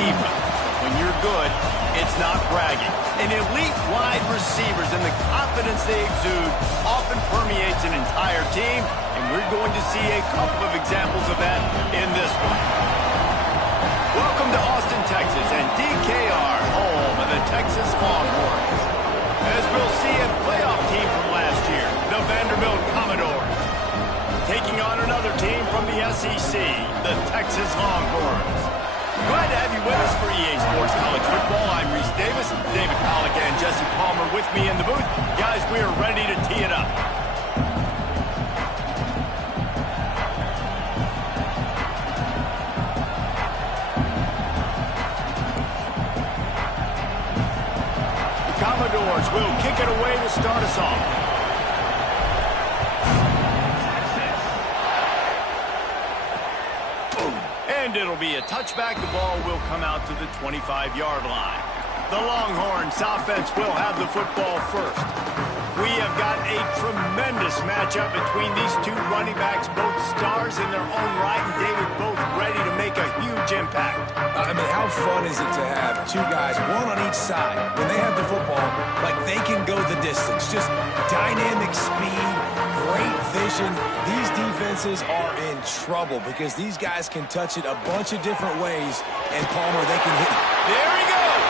defense. When you're good, it's not bragging. And elite wide receivers and the confidence they exude often permeates an entire team, and we're going to see a couple of examples of that in this one. Welcome to Austin, Texas, and DKR, home of the Texas Longhorns. As we'll see a playoff team from last year, the Vanderbilt Commodores, taking on another team from the SEC, the Texas Longhorns. Glad to have you with us for EA Sports College Football. I'm Reese Davis, David Pollack, and Jesse Palmer with me in the booth. Guys, we are ready to tee it up. The Commodores will kick it away to start us off. And it'll be a touchback. The ball will come out to the 25-yard line. The Longhorns offense will have the football first. We have got a tremendous matchup between these two running backs, both stars in their own right, and David, both ready to make a huge impact. I mean, how fun is it to have two guys, one on each side, when they have the football, like they can go the distance. Just dynamic speed, great vision. These defenses are in trouble because these guys can touch it a bunch of different ways, and Palmer, they can hit it. There he goes.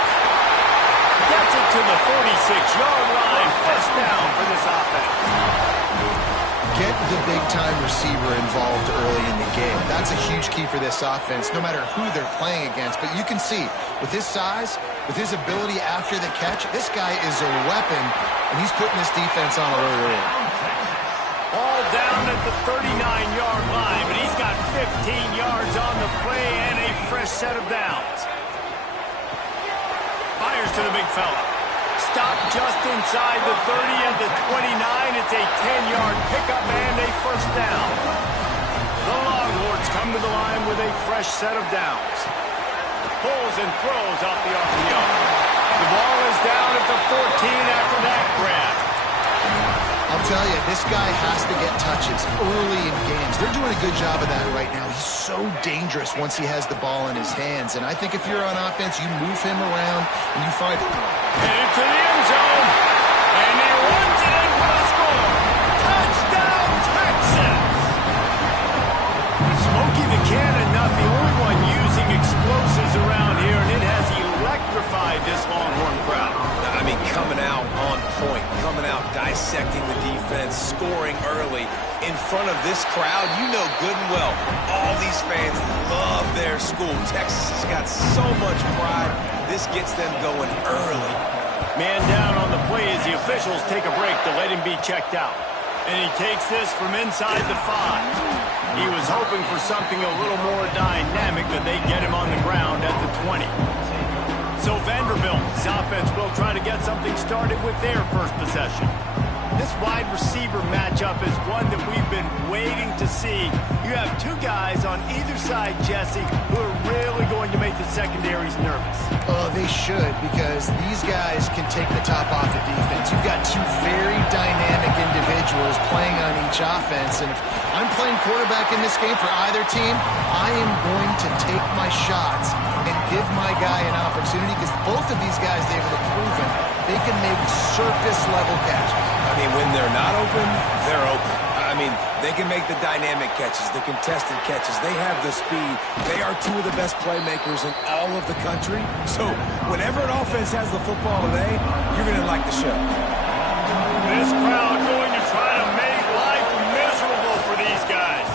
Gets it to the 46-yard line. First down for this offense. Get the big-time receiver involved early in the game. That's a huge key for this offense, no matter who they're playing against. But you can see, with his size, with his ability after the catch, this guy is a weapon, and he's putting this defense on alert early. All down at the 39-yard line, but he's got 15 yards on the play and a fresh set of downs. Fires to the big fella. Stopped just inside the 30 at the 29. It's a 10-yard pickup and a first down. The Longhorns come to the line with a fresh set of downs. Pulls and throws off the RPO. The ball is down at the 14 after that grab. I'll tell you, this guy has to get touches early in games. They're doing a good job of that right now. He's so dangerous once he has the ball in his hands. And I think if you're on offense, you move him around and you find him. Headed to the end zone. And he runs it in for the score. Touchdown, Texas! Smokey the Cannon, not the only one using explosives around here, and it has electrified this Longhorn crowd. I mean, coming out on point, coming out dissecting the defense, scoring early in front of this crowd. You know good and well, all these fans love their school. Texas has got so much pride. This gets them going early. Man down on the play as the officials take a break to let him be checked out. And he takes this from inside the 5. He was hoping for something a little more dynamic, but they get him on the ground at the 20. So Vanderbilt's offense will try to get something started with their first possession. This wide receiver matchup is one that we've been waiting to see. You have two guys on either side, Jesse, who are really going to make the secondaries nervous. Oh, they should, because these guys can take the top off the defense. You've got two very dynamic individuals playing on each offense, and if I'm playing quarterback in this game for either team, I am going to take my shots and give my guy an opportunity, because both of these guys, they've proven they can make circus-level catches. I mean, when they're not open, they're open. I mean, they can make the dynamic catches, the contested catches. They have the speed. They are two of the best playmakers in all of the country. So whenever an offense has the football today, you're going to like the show. This crowd going to try to make life miserable for these guys.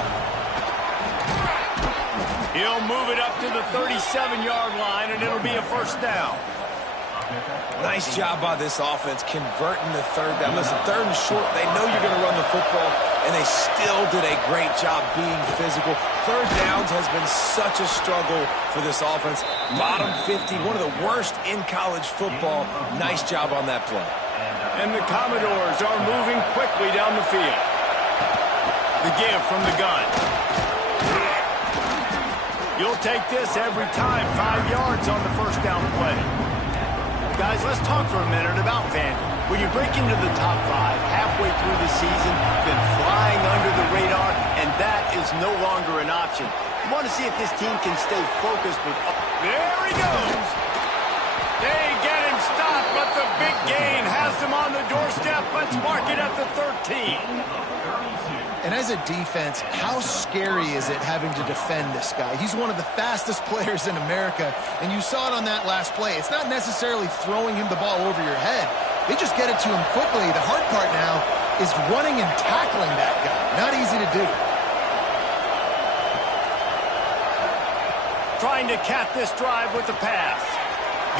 He'll move it up to the 37-yard line, and it'll be a first down. Nice job by this offense converting the third down. Listen, third and short, they know you're going to run the football, and they still did a great job being physical. Third downs has been such a struggle for this offense. Bottom 50, one of the worst in college football. Nice job on that play. And the Commodores are moving quickly down the field. The give from the gun. You'll take this every time. 5 yards on the first down play. Guys, let's talk for a minute about Vandy. When you break into the top 5 halfway through the season, been flying under the radar, and that is no longer an option. You want to see if this team can stay focused with There he goes. They get him stopped, but the big gain has them on the doorstep. Let's mark it at the 13. And as a defense, how scary is it having to defend this guy? He's one of the fastest players in America, and you saw it on that last play. It's not necessarily throwing him the ball over your head. They just get it to him quickly. The hard part now is running and tackling that guy. Not easy to do. Trying to cap this drive with the pass.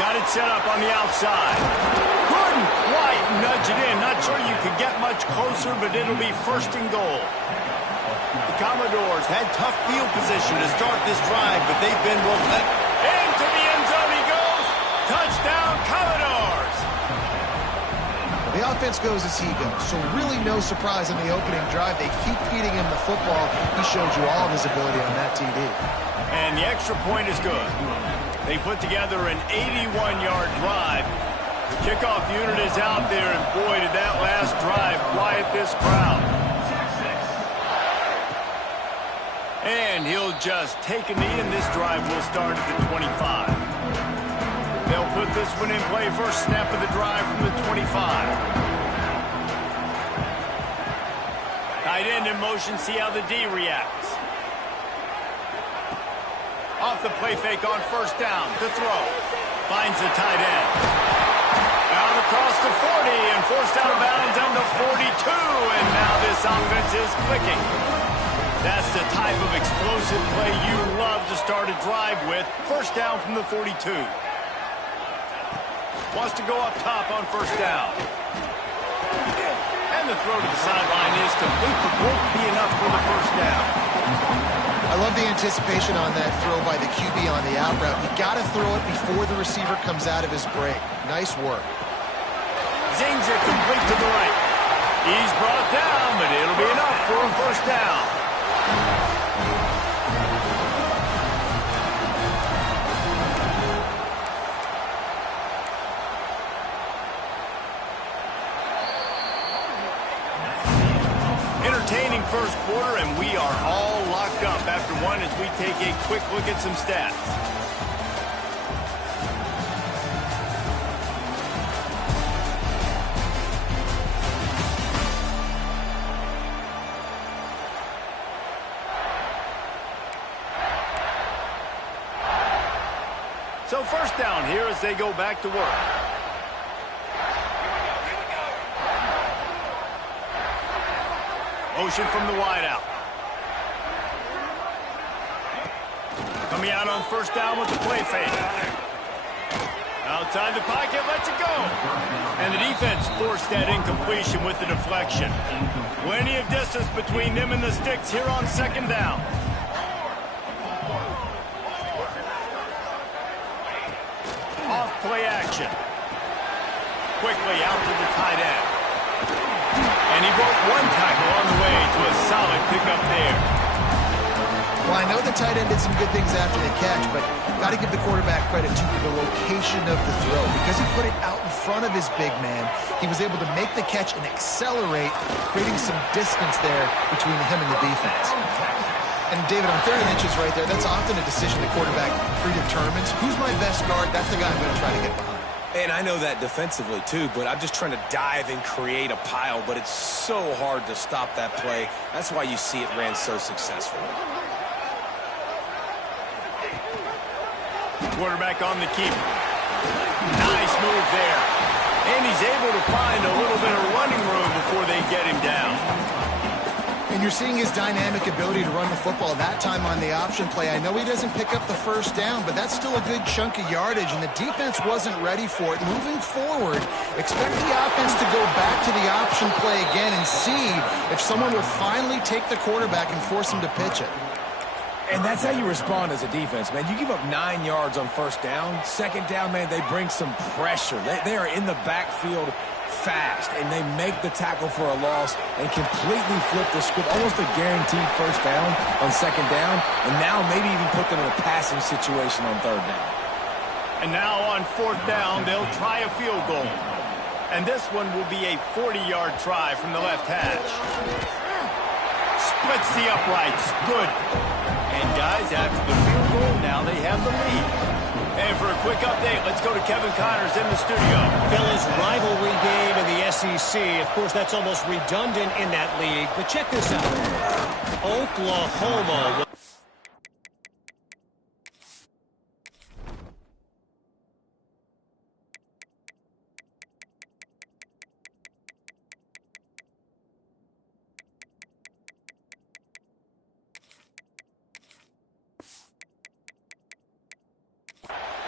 Got it set up on the outside. Couldn't quite nudge it in. Not sure you could get much closer, but it'll be first and goal. The Commodores had tough field position to start this drive, but they've been relentless. Into the end zone he goes. Touchdown, Commodores. The offense goes as he goes, so really no surprise in the opening drive. They keep feeding him the football. He showed you all of his ability on that TD. And the extra point is good. They put together an 81-yard drive. The kickoff unit is out there, and boy, did that last drive quiet this crowd. And he'll just take a knee, and this drive will start at the 25. They'll put this one in play. First snap of the drive from the 25. Tight end in motion, see how the D reacts. Off the play fake on first down. To throw. Finds the tight end. Out across the 40 and forced out of bounds on the 42. And now this offense is clicking. That's the type of explosive play you love to start a drive with. First down from the 42. Wants to go up top on first down. And the throw to the sideline is complete, but won't be enough for the first down. I love the anticipation on that throw by the QB on the out route. You got to throw it before the receiver comes out of his break. Nice work. Zings it complete to the right. He's brought down, but it'll be enough for a first down. Entertaining first quarter, and we are all locked up after one as we take a quick look at some stats. So first down here as they go back to work. Motion from the wideout. Coming out on first down with the play fake. Outside the pocket, lets it go. And the defense forced that incompletion with the deflection. Plenty of distance between them and the sticks here on second down. Off play action. Quickly out to the tight end. And he broke one tackle on the way to a solid pickup there. Well, I know the tight end did some good things after the catch, but got to give the quarterback credit to the location of the throw. Because he put it out in front of his big man, he was able to make the catch and accelerate, creating some distance there between him and the defense. And, David, on third and inches right there, that's often a decision the quarterback predetermines. Who's my best guard? That's the guy I'm going to try to get behind. And I know that defensively, too, but I'm just trying to dive and create a pile, but it's so hard to stop that play. That's why you see it ran so successfully. Quarterback on the keeper. Nice move there. And he's able to find a little bit of running room before they get him down. And you're seeing his dynamic ability to run the football that time on the option play. I know he doesn't pick up the first down, but that's still a good chunk of yardage, and the defense wasn't ready for it. Moving forward, expect the offense to go back to the option play again and see if someone will finally take the quarterback and force him to pitch it. And that's how you respond as a defense, man. You give up 9 yards on first down. Second down, man, they bring some pressure. They are in the backfield fast, and they make the tackle for a loss and completely flip the script. Almost a guaranteed first down on second down, and now maybe even put them in a passing situation on third down. And now on fourth down, they'll try a field goal. And this one will be a 40-yard try from the left hash. Splits the uprights. Good. And guys, after the field goal, now they have the lead. quick update. Let's go to Kevin Connors in the studio. Fellas, rivalry game in the SEC. Of course, that's almost redundant in that league. But check this out. Oklahoma.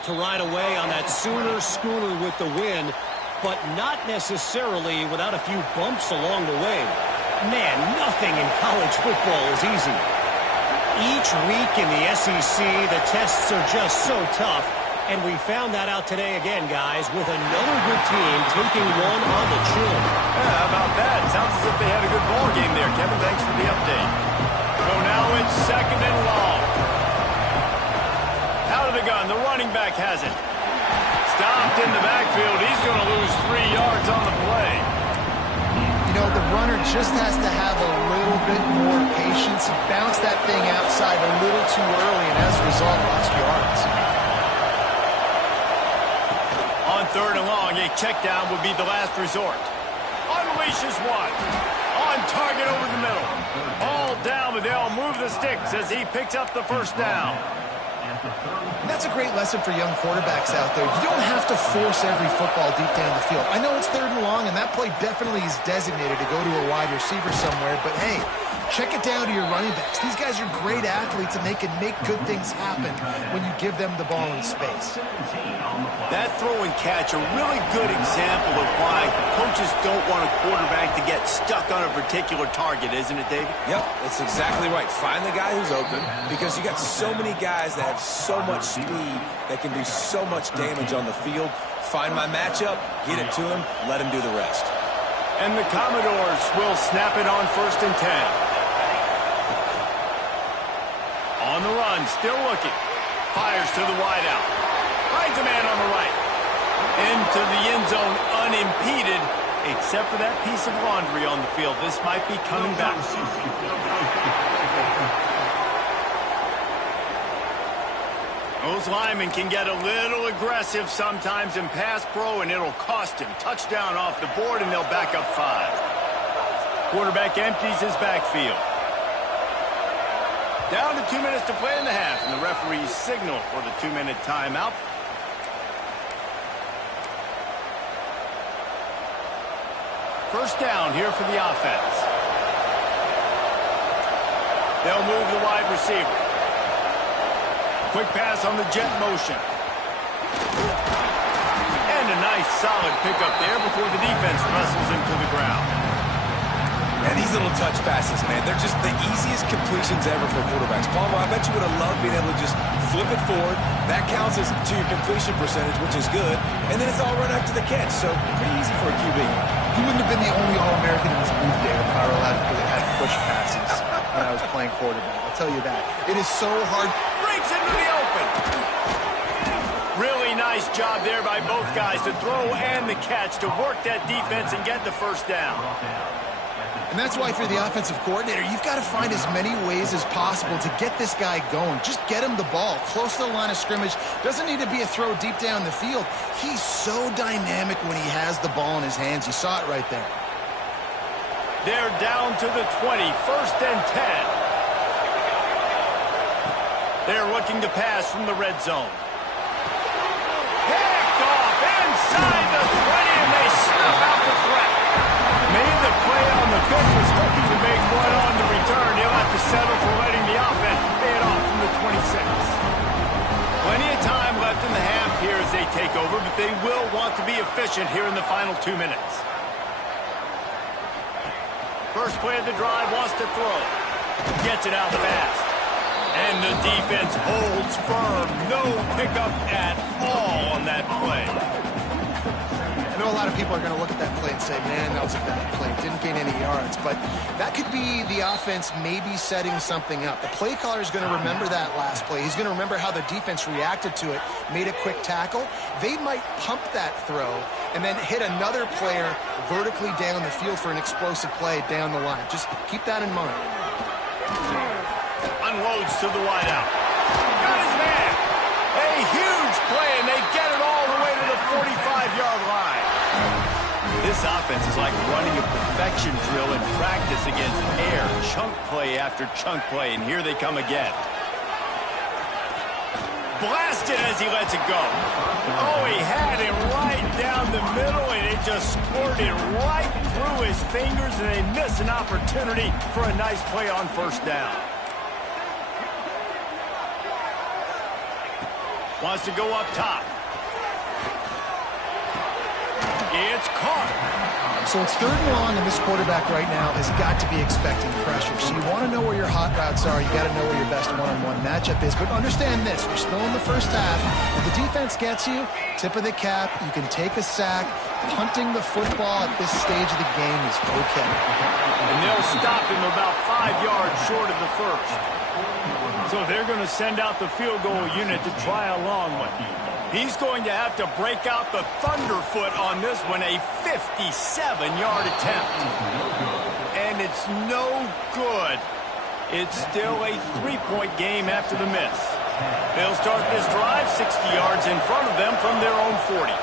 To ride away on that Sooner schooner with the win, but not necessarily without a few bumps along the way. Man, nothing in college football is easy. Each week in the SEC, the tests are just so tough, and we found that out today again, guys, with another good team taking one on the chin. Yeah, how about that? Sounds as if they had a good ball game there. Kevin, thanks for the update. So now it's 2nd and long. Out of the gun, the running back has it. Stopped in the backfield. He's going to lose 3 yards on the play. You know, the runner just has to have a little bit more patience. He bounced that thing outside a little too early, and as a result, lost yards. On 3rd and long, a check down would be the last resort. Unleashes one. On target over the middle. All down, but they'll move the sticks as he picks up the 1st down. And that's a great lesson for young quarterbacks out there. You don't have to force every football deep down the field. I know it's 3rd and long, and that play definitely is designated to go to a wide receiver somewhere, but hey, check it down to your running backs. These guys are great athletes, and they can make good things happen when you give them the ball in space. That throw and catch, a really good example of why coaches don't want a quarterback to get stuck on a particular target, isn't it, David? Yep, that's exactly right. Find the guy who's open, because you got so many guys that have so much speed that can do so much damage on the field. Find my matchup, get it to him, let him do the rest. And the Commodores will snap it on 1st and 10. On the run, still looking. Fires to the wideout. Finds a man on the right. Into the end zone unimpeded, except for that piece of laundry on the field. This might be coming back. Those linemen can get a little aggressive sometimes in pass pro, and it'll cost him. Touchdown off the board, and they'll back up 5. Quarterback empties his backfield. Down to 2 minutes to play in the half, and the referees signal for the 2-minute timeout. First down here for the offense. They'll move the wide receiver. Quick pass on the jet motion. And a nice solid pickup there before the defense wrestles him to the ground. And these little touch passes, man, they're just the easiest completions ever for quarterbacks. Palmer, I bet you would have loved being able to just flip it forward. That counts as to your completion percentage, which is good. And then it's all run after the catch, so pretty easy for a QB. He wouldn't have been the only All-American in this booth there if Kyle had push passes when I was playing quarterback. I'll tell you that. It is so hard. Breaks into the open. Really nice job there by both guys, the throw and the catch, to work that defense and get the 1st down. And that's why, if you're the offensive coordinator, you've got to find as many ways as possible to get this guy going. Just get him the ball close to the line of scrimmage. Doesn't need to be a throw deep down the field. He's so dynamic when he has the ball in his hands. You saw it right there. They're down to the 20, 1st and 10. They're looking to pass from the red zone. Picked off inside the 20, and they snuff out the threat. Made the play on the pitch, was hoping to make one on the return. He'll have to settle for letting the offense pay it off from the 26. Plenty of time left in the half here as they take over, but they will want to be efficient here in the final 2 minutes. First play of the drive, wants to throw. Gets it out fast. And the defense holds firm. No pickup at all on that play. I know a lot of people are going to look at that play and say, man, that was a bad play. Didn't gain any yards. But that could be the offense maybe setting something up. The play caller is going to remember that last play. He's going to remember how the defense reacted to it, made a quick tackle. They might pump that throw and then hit another player vertically down the field for an explosive play down the line. Just keep that in mind. Unloads to the wideout. Got his man. A huge play, and they This offense is like running a perfection drill in practice against air, chunk play after chunk play, and here they come again. Blasted as he lets it go. Oh, he had it right down the middle, and it just squirted right through his fingers, and they miss an opportunity for a nice play on first down. Wants to go up top. It's caught. So it's 3rd and long, and this quarterback right now has got to be expecting pressure. So you want to know where your hot routes are. You got to know where your best one-on-one matchup is. But understand this: we're still in the first half. If the defense gets you, tip of the cap. You can take a sack. Punting the football at this stage of the game is okay. And they'll stop him about 5 yards short of the first. So they're going to send out the field goal unit to try a long one. He's going to have to break out the thunderfoot on this one, a 57-yard attempt. And it's no good. It's still a 3-point game after the miss. They'll start this drive 60 yards in front of them from their own 40.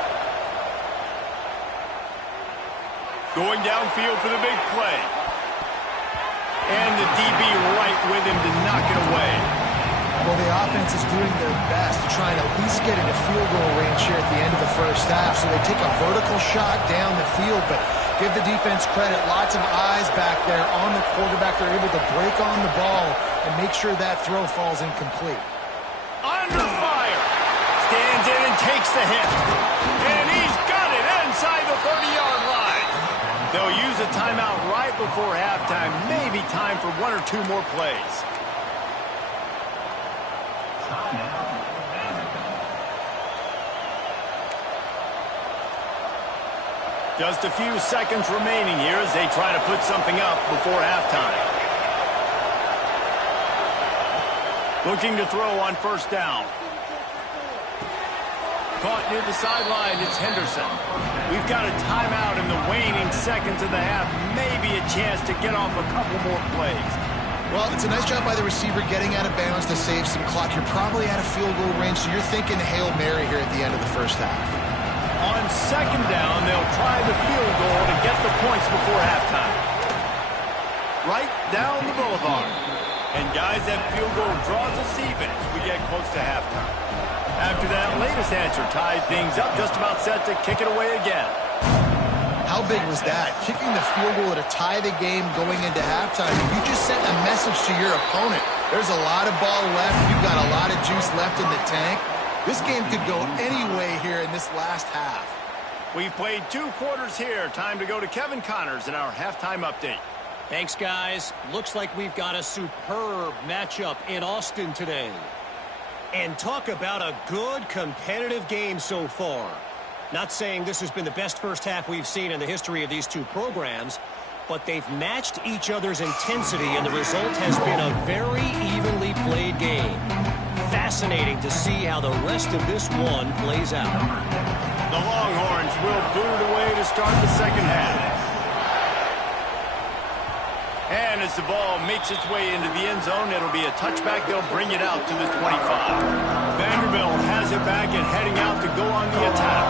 Going downfield for the big play. And the DB right with him to knock it away. Well, the offense is doing their best to try and at least get into field goal range here at the end of the first half. So they take a vertical shot down the field, but give the defense credit. Lots of eyes back there on the quarterback. They're able to break on the ball and make sure that throw falls incomplete. Under fire. Stands in and takes the hit. And he's got it inside the 30-yard line. They'll use a timeout right before halftime. Maybe time for 1 or 2 more plays. Just a few seconds remaining here as they try to put something up before halftime. Looking to throw on first down. Caught near the sideline, it's Henderson. We've got a timeout in the waning seconds of the half. Maybe a chance to get off a couple more plays. Well, it's a nice job by the receiver getting out of bounds to save some clock. You're probably out of field goal range, so you're thinking Hail Mary here at the end of the first half. On second down, they'll try the field goal to get the points before halftime. Right down the boulevard. And guys, that field goal draws us even as we get close to halftime. After that latest answer tied things up, just about set to kick it away again. How big was that? Kicking the field goal to tie the game going into halftime. You just sent a message to your opponent. There's a lot of ball left. You've got a lot of juice left in the tank. This game could go any way here in this last half. We've played 2 quarters here. Time to go to Kevin Connors in our halftime update. Thanks, guys. Looks like we've got a superb matchup in Austin today. And talk about a good competitive game so far. Not saying this has been the best first half we've seen in the history of these 2 programs, but they've matched each other's intensity, and the result has been a very evenly played game. Fascinating to see how the rest of this one plays out. The Longhorns will boot it away to start the second half. And as the ball makes its way into the end zone, it'll be a touchback. They'll bring it out to the 25. Vanderbilt has it back and heading out to go on the attack.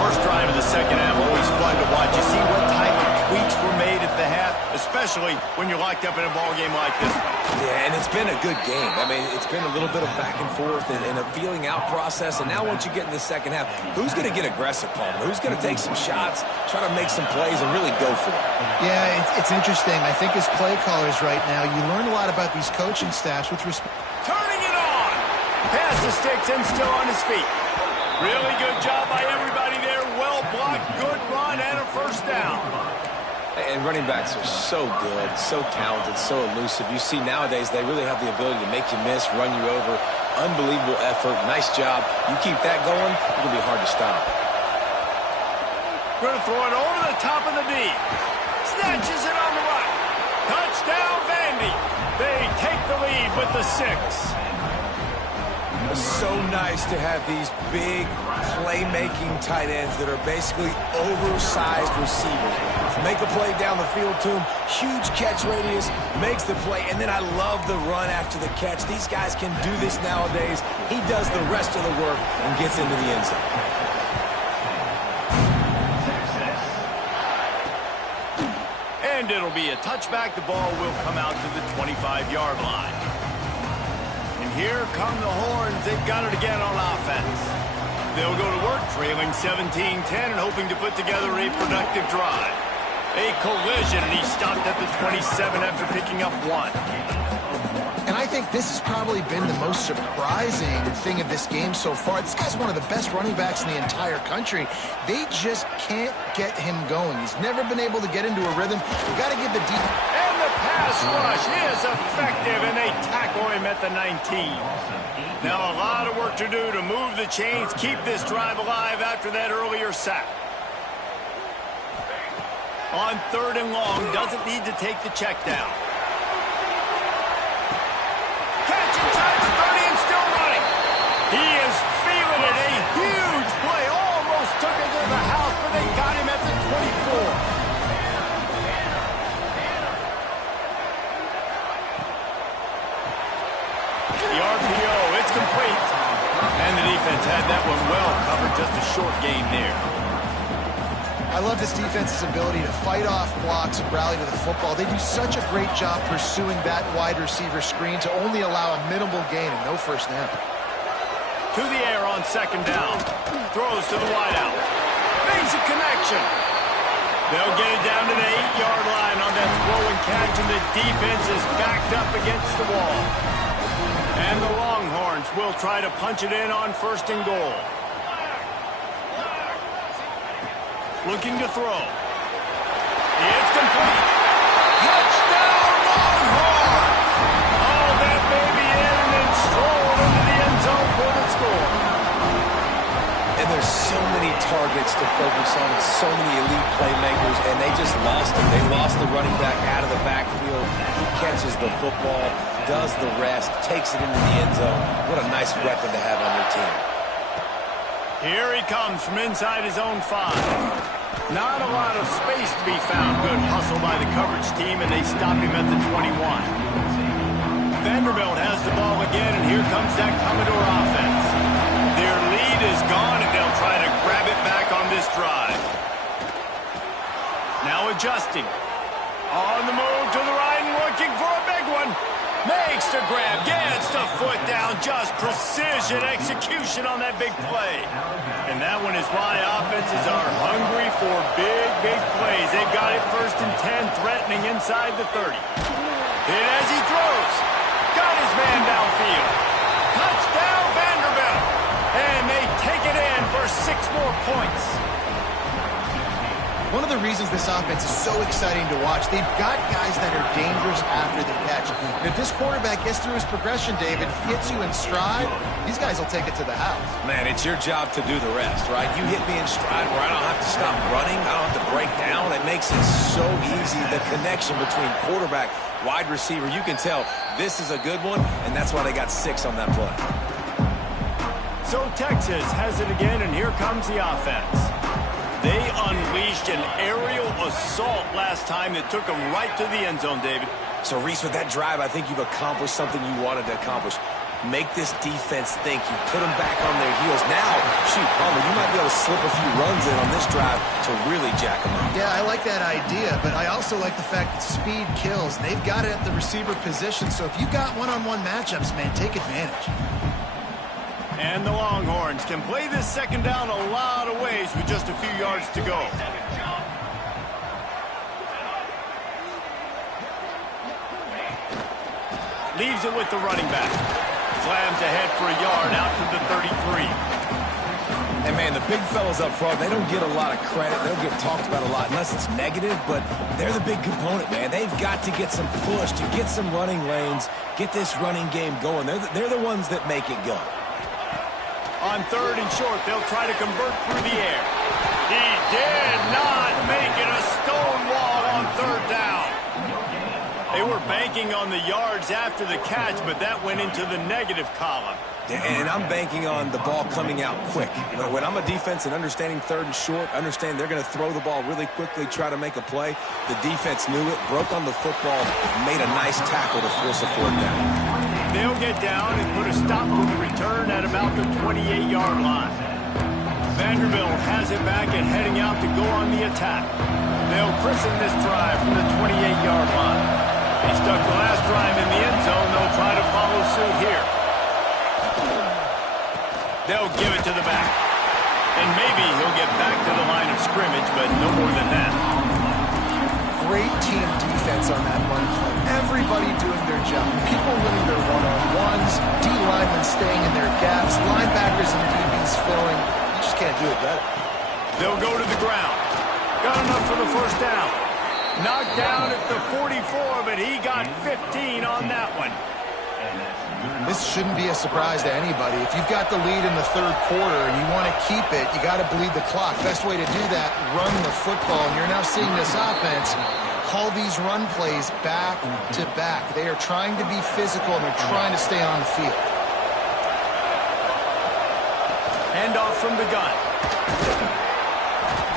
First drive of the second half, always fun to watch. You see what type of tweaks were made at the half, especially when you're locked up in a ball game like this one. Yeah, and it's been a good game. I mean, it's been a little bit of back and forth and a feeling out process. And now once you get in the second half, who's going to get aggressive, Palmer? Who's going to take some shots, try to make some plays, and really go for it? Yeah, it's interesting. I think as play callers right now, you learn a lot about these coaching staffs with respect. Turning it on. Pass the sticks and still on his feet. Really good job by everybody there. Well blocked, good run, and a first down. And running backs are so good, so talented, so elusive. You see nowadays they really have the ability to make you miss, run you over. Unbelievable effort. Nice job. You keep that going, it'll be hard to stop. Going to throw it over the top of the D. Snatches it on the right. Touchdown, Vandy. They take the lead with the 6. It's so nice to have these big playmaking tight ends that are basically oversized receivers. Make a play down the field to him, huge catch radius, makes the play, and then I love the run after the catch. These guys can do this nowadays. He does the rest of the work and gets into the end zone. And it'll be a touchback. The ball will come out to the 25-yard line. And here come the Horns. They've got it again on offense. They'll go to work, trailing 17-10 and hoping to put together a productive drive. A collision, and he stopped at the 27 after picking up 1. And I think this has probably been the most surprising thing of this game so far. This guy's one of the best running backs in the entire country. They just can't get him going. He's never been able to get into a rhythm. You got to give the deep. And the pass rush is effective, and they tackle him at the 19. Now a lot of work to do to move the chains, keep this drive alive after that earlier sack. On 3rd and long, doesn't need to take the check down. Catch inside the 30 and still running. He is feeling it. A huge play. Almost took it to the house, but they got him at the 24. The RPO, it's complete. And the defense had that one well covered. Just a short game there. I love this defense's ability to fight off blocks and rally to the football. They do such a great job pursuing that wide receiver screen to only allow a minimal gain and no first down. To the air on 2nd down. Throws to the wideout. Makes a connection. They'll get it down to the 8-yard line on that throw and catch, and the defense is backed up against the wall. And the Longhorns will try to punch it in on 1st and goal. Looking to throw. It's complete. Touchdown, Longhorns! Oh, that baby in and strolled into the end zone for the score. And there's so many targets to focus on, and so many elite playmakers, and they just lost him. They lost the running back out of the backfield. He catches the football, does the rest, takes it into the end zone. What a nice weapon to have on your team. Here he comes from inside his own 5. Not a lot of space to be found. Good hustle by the coverage team, and they stop him at the 21. Vanderbilt has the ball again, and here comes that Commodore offense. Their lead is gone, and they'll try to grab it back on this drive. Now adjusting. On the move to the right and looking for a big one. Makes the grab, gets the foot down, just precision execution on that big play. And that one is why offenses are hungry for big, big plays. They've got it 1st and 10, threatening inside the 30. And as he throws, got his man downfield. Touchdown, Vanderbilt. And they take it in for 6 more points. One of the reasons this offense is so exciting to watch, they've got guys that are dangerous after the catch. And if this quarterback gets through his progression, David, hits you in stride, these guys will take it to the house. Man, it's your job to do the rest, right? You hit me in stride where I don't have to stop running. I don't have to break down. It makes it so easy. The connection between quarterback, wide receiver, you can tell this is a good one, and that's why they got 6 on that play. So Texas has it again, and here comes the offense. They unleashed an aerial assault last time that took them right to the end zone, David. So, Reese, with that drive, I think you've accomplished something you wanted to accomplish. Make this defense think. You put them back on their heels. Now, shoot, Palmer, you might be able to slip a few runs in on this drive to really jack them up. Yeah, I like that idea, but I also like the fact that speed kills. They've got it at the receiver position, so if you've got one-on-one matchups, man, take advantage. And the Longhorns can play this 2nd down a lot of ways with just a few yards to go. Leaves it with the running back. Slams ahead for a yard out to the 33. And, man, the big fellas up front, they don't get a lot of credit. They don't get talked about a lot unless it's negative, but they're the big component, man. They've got to get some push, to get some running lanes, get this running game going. They're the ones that make it go. On 3rd and short, they'll try to convert through the air. He did not make it. A stone wall on 3rd down. They were banking on the yards after the catch, but that went into the negative column. And I'm banking on the ball coming out quick. When I'm a defense and understanding 3rd and short, understand they're going to throw the ball really quickly, try to make a play. The defense knew it, broke on the football, made a nice tackle to force a 4th down. They'll get down and put a stop to the return at about the 28-yard line. Vanderbilt has it back and heading out to go on the attack. They'll christen this drive from the 28-yard line. They stuck the last drive in the end zone. They'll try to follow suit here. They'll give it to the back. And maybe he'll get back to the line of scrimmage, but no more than that. Great team defense on that run play. Everybody doing their job. People winning their one-on-ones, D-linemen staying in their gaps, linebackers and DBs filling. You just can't do it better. They'll go to the ground. Got enough for the first down. Knocked down at the 44, but he got 15 on that one. This shouldn't be a surprise to anybody. If you've got the lead in the third quarter and you want to keep it, you got to bleed the clock. Best way to do that, run the football. And you're now seeing this offense call these run plays back to back. They are trying to be physical and they're trying to stay on the field. Hand off from the gun.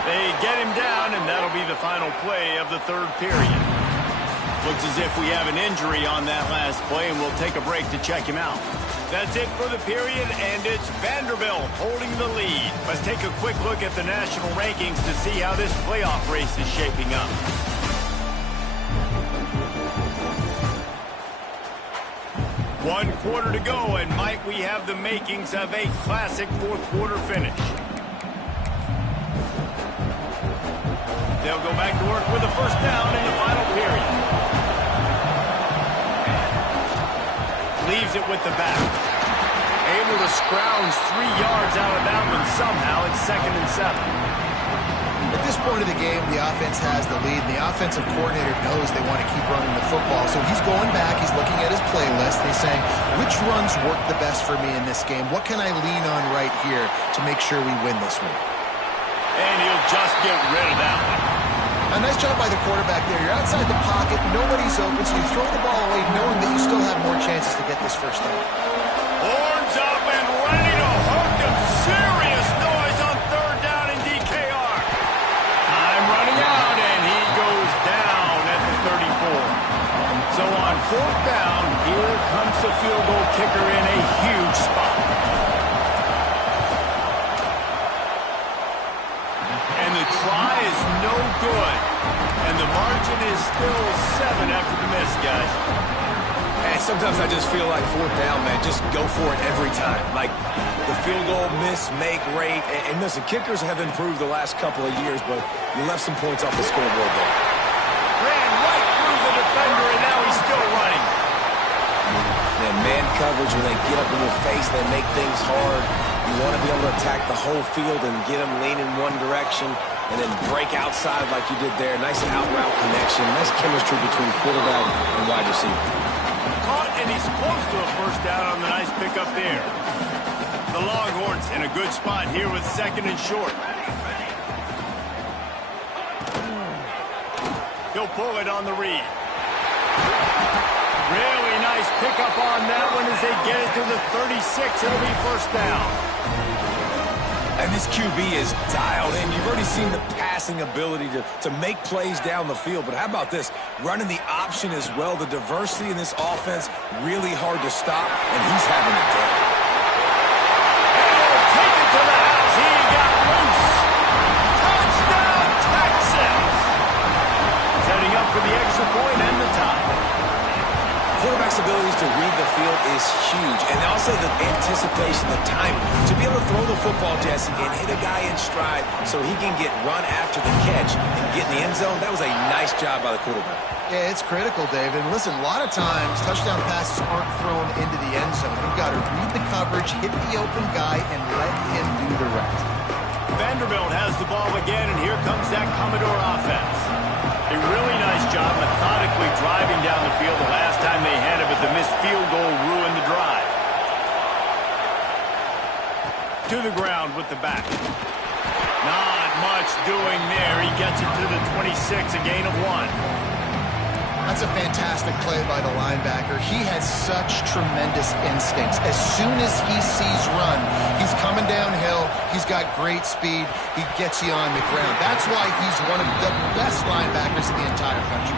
They get him down, and that'll be the final play of the third period. Looks as if we have an injury on that last play, and we'll take a break to check him out. That's it for the period, and it's Vanderbilt holding the lead. Let's take a quick look at the national rankings to see how this playoff race is shaping up. One quarter to go, and might we have the makings of a classic fourth quarter finish. They'll go back to work with a first down in the final period. Leaves it with the back. Able to scrounge 3 yards out of that one somehow. It's 2nd and 7. At this point of the game, the offense has the lead. The offensive coordinator knows they want to keep running the football. So he's going back. He's looking at his playlist. He's saying, which runs work the best for me in this game? What can I lean on right here to make sure we win this one? And he'll just get rid of that one. A nice job by the quarterback there. You're outside the pocket. Nobody's open, so you throw the ball away knowing that you still have more chances to get this first down. Horns up and ready to hook them. Serious noise on third down in DKR. Time running out, and he goes down at the 34. So on fourth down, here comes the field goal kicker in a huge spot. And the try is no good. And the margin is still 7 after the miss, guys. And sometimes I just feel like fourth down, man, just go for it every time. Like the field goal, miss, make, rate. And listen, kickers have improved the last couple of years, but you left some points off the scoreboard there. Ran right through the defender, and now he's still running. Man, man coverage, when they get up in your face, they make things hard. You want to be able to attack the whole field and get them leaning one direction and then break outside like you did there. Nice out-route connection. Nice chemistry between quarterback and wide receiver. Caught, and he's close to a first down on the nice pickup there. The Longhorns in a good spot here with 2nd and short. He'll pull it on the read. Really nice pickup on that one as they get it to the 36. It'll be first down. And this QB is dialed in. You've already seen the passing ability to make plays down the field. But how about this? Running the option as well. The diversity in this offense, really hard to stop, and he's having a day. And he'll take it to the house. He got loose. Touchdown, Texas! Setting up for the extra point and the tie. Quarterback's abilities to read the field is huge. And also the anticipation, the timing. To be able to throw the football, Jesse, and hit a guy in stride so he can get run after the catch and get in the end zone, that was a nice job by the quarterback. Yeah, it's critical, David. Listen, a lot of times touchdown passes aren't thrown into the end zone. You've got to read the coverage, hit the open guy, and let him do the rest. Vanderbilt has the ball again, and here comes that Commodore offense. A really nice job methodically driving down the field the last time they had it, but the missed field goal ruined the drive. To the ground with the back. Not much doing there. He gets it to the 26, a gain of 1. That's a fantastic play by the linebacker. He has such tremendous instincts. As soon as he sees run, he's coming downhill. He's got great speed. He gets you on the ground. That's why he's one of the best linebackers in the entire country.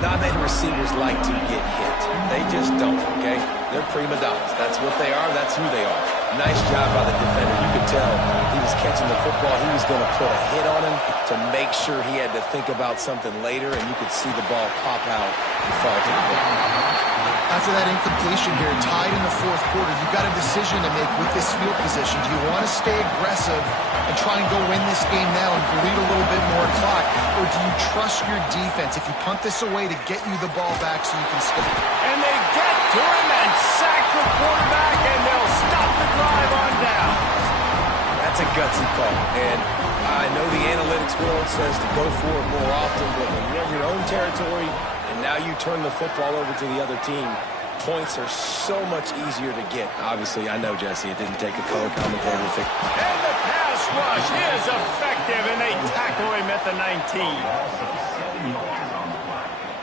Not many receivers like to get hit. They just don't, okay? They're prima donnas. That's what they are. That's who they are. Nice job by the defender. You could tell he he's catching the football, he was going to put a hit on him to make sure he had to think about something later, and you could see the ball pop out and fall to the ground. After that incompletion here, tied in the fourth quarter, you've got a decision to make with this field position. Do you want to stay aggressive and try and go win this game now and bleed a little bit more clock, or do you trust your defense if you punt this away to get you the ball back so you can stop? And they get to him and sack the quarterback, and they'll stop the drive on down. That's a gutsy call, and I know the analytics world says to go for it more often, but when you're in your own territory and now you turn the football over to the other team, points are so much easier to get. Obviously, I know, Jesse, it didn't take a color commentator to fix. And the pass rush is effective, and they tackle him at the 19.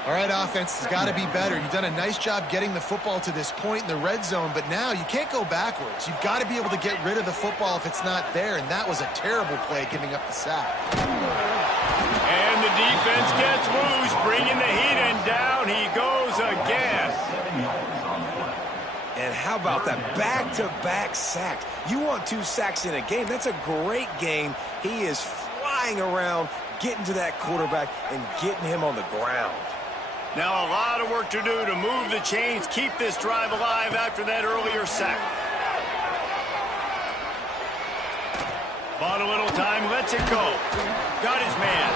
All right, offense has got to be better. You've done a nice job getting the football to this point in the red zone, but now you can't go backwards. You've got to be able to get rid of the football if it's not there, and that was a terrible play giving up the sack. And the defense gets loose, bringing the heat, and down he goes again. And how about that back-to-back sacks? You want 2 sacks in a game. That's a great game. He is flying around, getting to that quarterback and getting him on the ground. Now a lot of work to do to move the chains, keep this drive alive after that earlier sack. Bought a little time, lets it go. Got his man.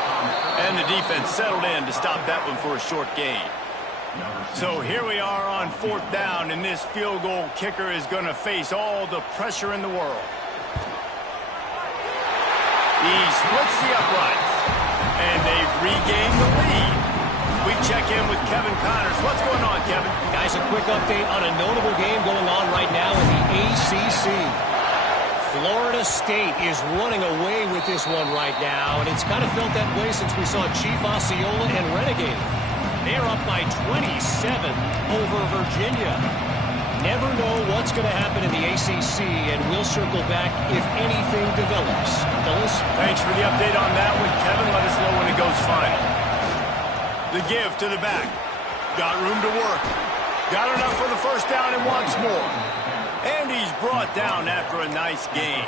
And the defense settled in to stop that one for a short gain. So here we are on 4th down, and this field goal kicker is going to face all the pressure in the world. He splits the uprights, and they've regained the lead. We check in with Kevin Connors. What's going on, Kevin? Guys, a quick update on a notable game going on right now in the ACC. Florida State is running away with this one right now, and it's kind of felt that way since we saw Chief Osceola and Renegade. They're up by 27 over Virginia. Never know what's going to happen in the ACC, and we'll circle back if anything develops. Fellas? Thanks for the update on that one, Kevin. Let us know when it goes final. The give to the back. Got room to work. Got enough for the first down and wants more. And he's brought down after a nice gain.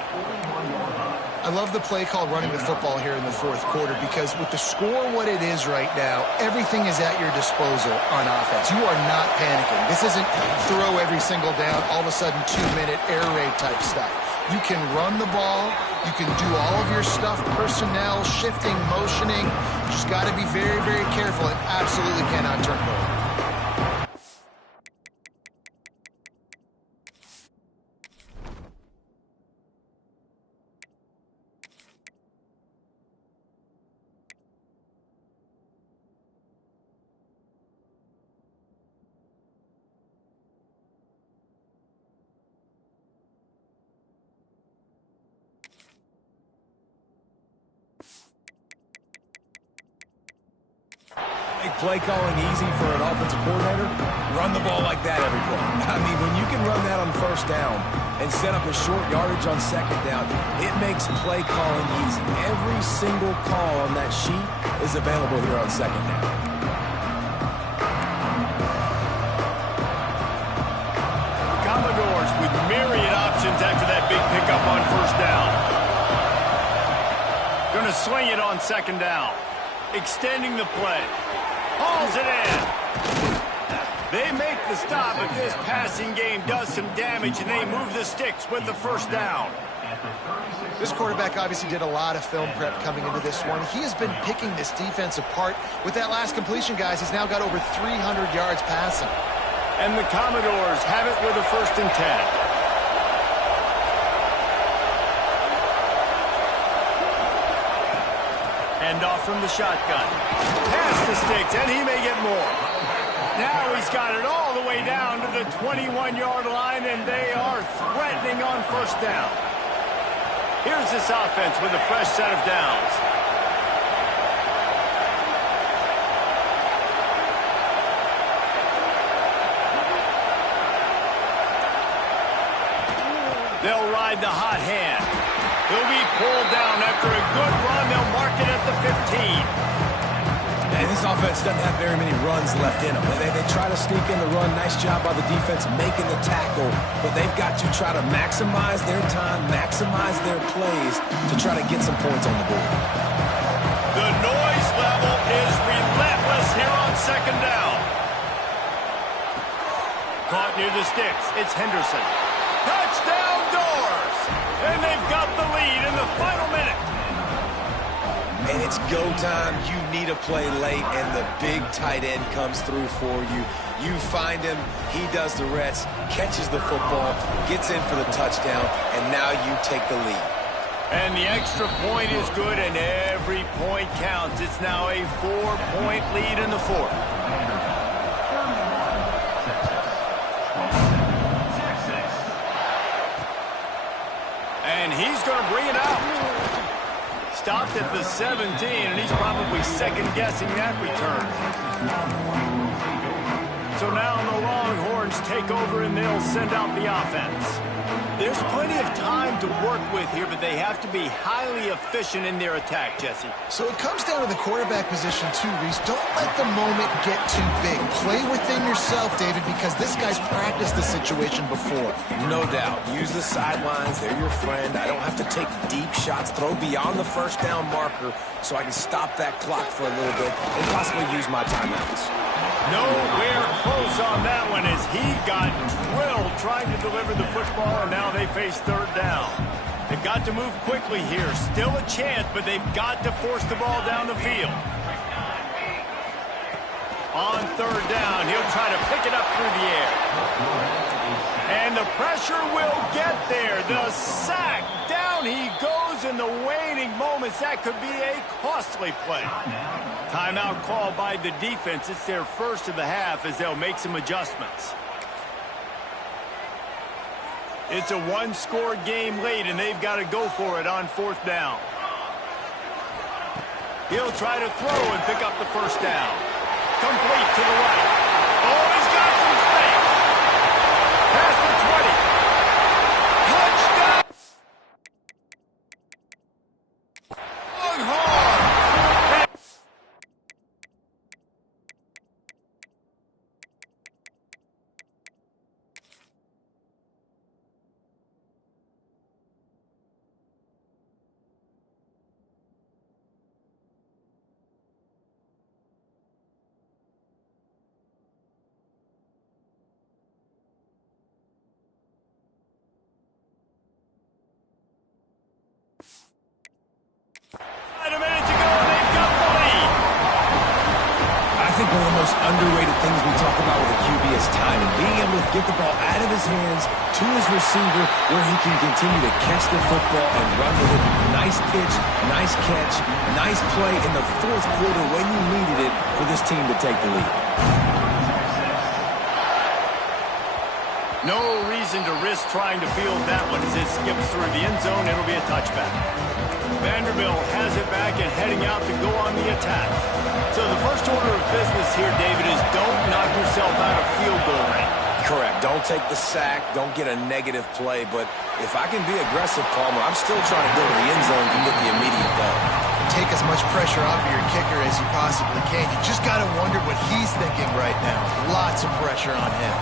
I love the play call running the football here in the fourth quarter because with the score what it is right now, everything is at your disposal on offense. You are not panicking. This isn't throw every single down, all of a sudden 2-minute air raid type stuff. You can run the ball. You can do all of your stuff, personnel, shifting, motioning. You just got to be very, very careful and absolutely cannot turn it over. Make play calling easy for an offensive coordinator? Run the ball like that every play. I mean, when you can run that on first down and set up a short yardage on second down, it makes play calling easy. Every single call on that sheet is available here on second down. The Commodores with myriad options after that big pickup on first down. Gonna swing it on second down. Extending the play. Hauls it in. They make the stop, but this passing game does some damage, and they move the sticks with the first down. This quarterback obviously did a lot of film prep coming into this one. He has been picking this defense apart. With that last completion, guys, he's now got over 300 yards passing. And the Commodores have it with a 1st and 10. Hand off from the shotgun. Past the sticks, and he may get more. Now he's got it all the way down to the 21-yard line, and they are threatening on first down. Here's this offense with a fresh set of downs. They'll ride the hot hand. He'll be pulled down after a good run. They'll mark it at the 15. And this This offense doesn't have very many runs left in them. They try to sneak in the run. Nice job by the defense making the tackle, but they've got to try to maximize their time, maximize their plays to try to get some points on the board. The noise level is relentless here on second down. Caught near the sticks. It's Henderson. Touchdown Doors! And they've got the lead in the final minute. And it's go time. You need a play late, and the big tight end comes through for you. You find him, he does the rest, catches the football, gets in for the touchdown, and now you take the lead. And the extra point is good, and every point counts. It's now a 4-point lead in the fourth. And he's going to bring it out. Stopped at the 17, and he's probably second-guessing that return. So now the Longhorns take over, and they'll send out the offense. There's plenty of time to work with here, but they have to be highly efficient in their attack, Jesse. So it comes down to the quarterback position too, Reese. Don't let the moment get too big. Play within yourself, David, because this guy's practiced the situation before. No doubt. Use the sidelines. They're your friend. I don't have to take deep shots, throw beyond the first down marker so I can stop that clock for a little bit and possibly use my timeouts. Nowhere close on that one as he got drilled trying to deliver the football, and now they face third down. They've got to move quickly here. Still a chance, but they've got to force the ball down the field. On third down, he'll try to pick it up through the air. And the pressure will get there. The sack. Down he goes in the waning moments. That could be a costly play. Timeout called by the defense. It's their first of the half as they'll make some adjustments. It's a one-score game late, and they've got to go for it on fourth down. He'll try to throw and pick up the first down. Complete to the right. Oh, he's got some space. Past the 20. Touchdown! Longhorns! A minute to go, and they've got the lead. I think one of the most underrated things we talk about with a QB is timing. Being able to get the ball out of his hands to his receiver where he can continue to catch the football and run with it. Nice pitch, nice catch, nice play in the fourth quarter when you needed it for this team to take the lead. No reason to risk trying to field that one as it skips through the end zone. It'll be a touchback. Vanderbilt has it back and heading out to go on the attack. So the first order of business here, David, is don't knock yourself out of field goal range. Correct. Don't take the sack. Don't get a negative play. But if I can be aggressive, Palmer, I'm still trying to go to the end zone and get the immediate goal. Take as much pressure off of your kicker as you possibly can. You just got to wonder what he's thinking right now. Lots of pressure on him.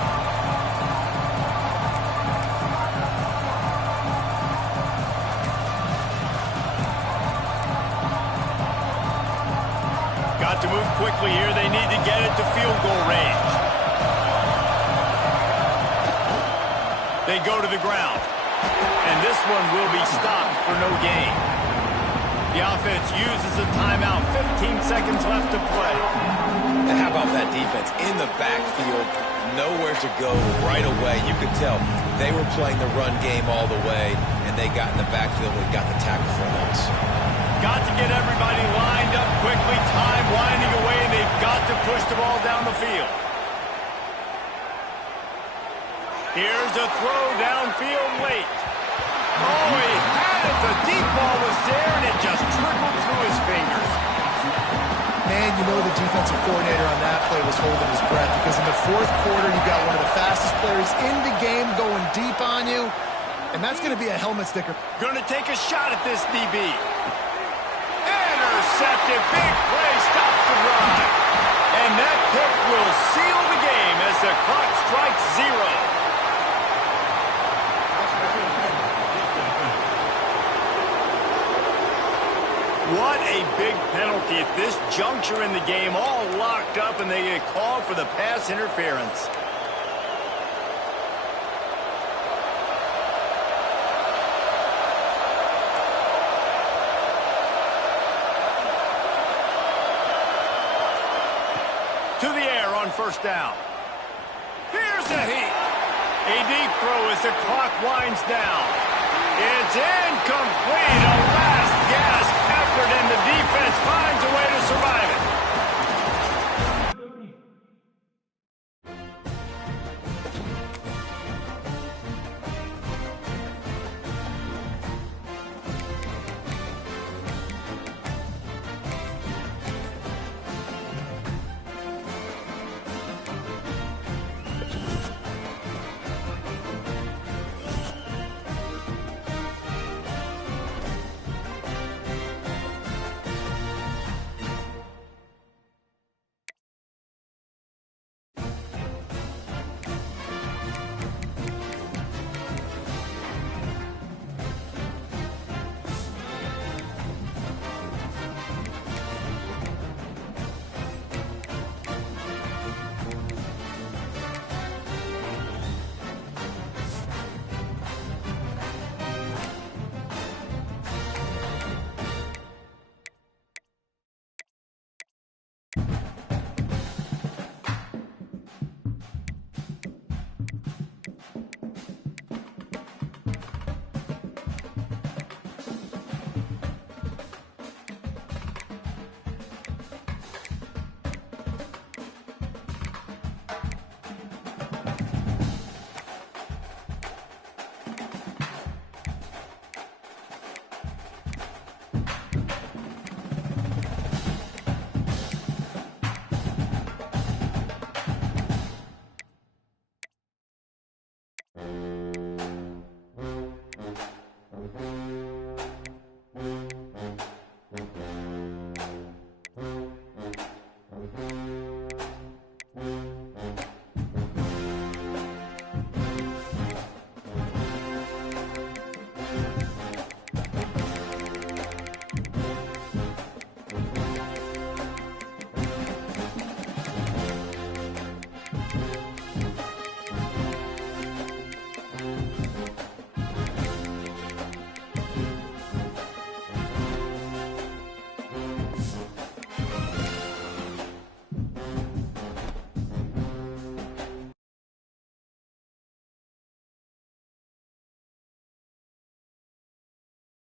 Got to move quickly here. They need to get it to field goal range. They go to the ground. And this one will be stopped for no gain. The offense uses a timeout. 15 seconds left to play. And how about that defense in the backfield? Nowhere to go right away. You could tell they were playing the run game all the way, and they got in the backfield and got the tackle for once. Got to get everybody lined up quickly. Time winding away, and they've got to push the ball down the field. Here's a throw downfield late. Oh, he had it. The deep ball was there, and it just trickled through his fingers. Man, you know the defensive coordinator on that play was holding his breath because in the fourth quarter, you got one of the fastest players in the game going deep on you, and that's going to be a helmet sticker. Going to take a shot at this DB. Intercepted. Big play. Stops the drive. And that pick will seal the game as the clock strikes 0. What a big penalty at this juncture in the game. All locked up, and they get called for the pass interference. To the air on first down. Here's a heat. A deep throw as the clock winds down. It's incomplete.